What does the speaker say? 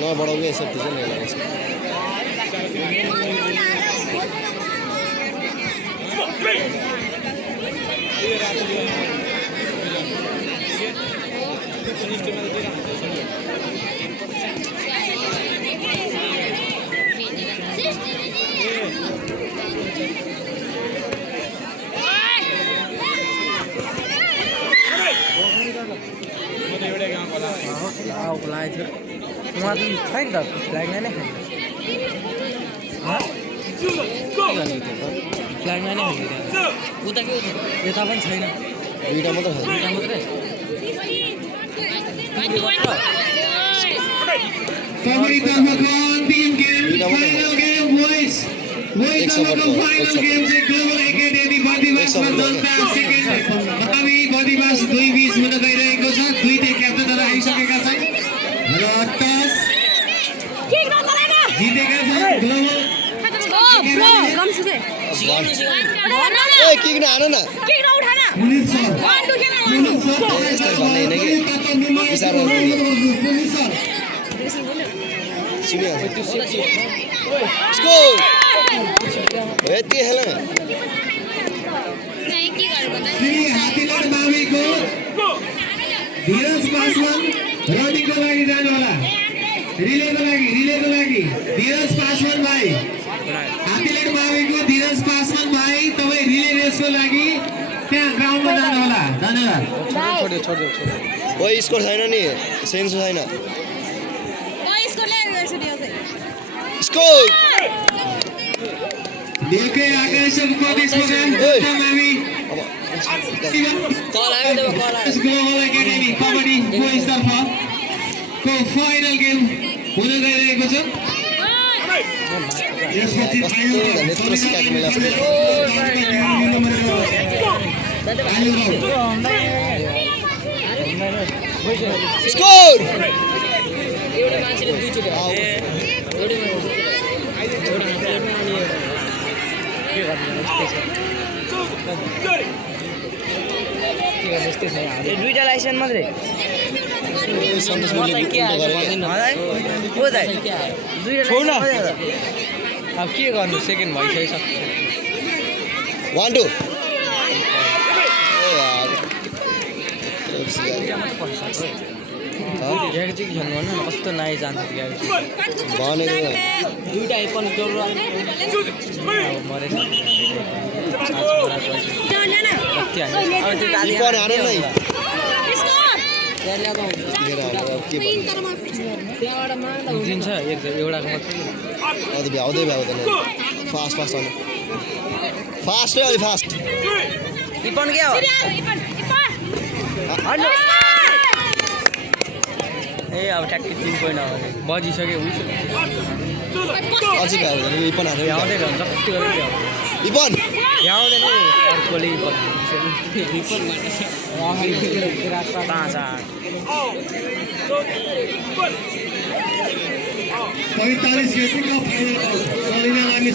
नबढाउकै safety चाहिँ मेरो लागेको छ उता के यता पनि छैन दुईटा मात्र छ दुईटा मात्रै Kabaddi Tamakan team game, final game boys. Boys Tamakan final game से global academy बॉडीबास मर्दनका सेकेन्ड बताबी बॉडीबास 2-20 हुन गइरहेको छ दुईटै क्याप्टेनहरु आइसकेका छन् र टस जितेका छन् ग्लोबल ब्रो कम सुके ए किक न हान न किक न उठाना पुलिस सर वन टू खेलना यस्तै भन्ने हैन कि विचार गर्नु पुलिस सर सुनियो स्कोर यति हेल नहीं की गर्नु त श्री हातीलाल माविको धीरज पासवान रनिङको लागि जानु होला रिलेको लागि धीरज पासवान भाइ हातीलाल माविको धीरज पासवान भाइ तपाई रिले रेसको लागि त्यहाँ ग्राउन्डमा जानु होला धन्यवाद छोड्यो ओइ स्कोर छैन नि सेन्स छैन ओ इसको ले गर्छु नि ओके स्कोर निकै आकर्षकको त्यसमा मावि अब कल आयो देव कल आयो ग्लोबल एकाडेमी कबड्डी बोइज तर्फको फाइनल गेम हुन गइरहेको छ यसपछि नेत्र सिकाएको मेला स्कोर एउटा मान्छेले दुई चोटि दुईटा लाइसेन्स मात्रै सन्तोष मैले के आयो अब के गर्नु सेकेन्ड भइसकिसक्छ 1 2 ग्यारेजी खेल्नु भन न कस्तो नाइ जान्छ ग्यारेजी भनेको दुईटा पनि जोरो अब मरेछ इपन हान नै दिन्छ एउटाको मात्रै आउँदै भ्याउँदैन फास्ट आउनु फास्ट अलि फास्ट इपन के हो ए अब ट्याक्कै 3 पोइन्ट आयो बजिसक्यो उइस अझै भ्याउँदैन इपन हान भ्याउँदैन जति गरे भ्याउँदैन इपन भ्याउँदैन अर्कोले इपन पाँच 45 गेटको फाइनल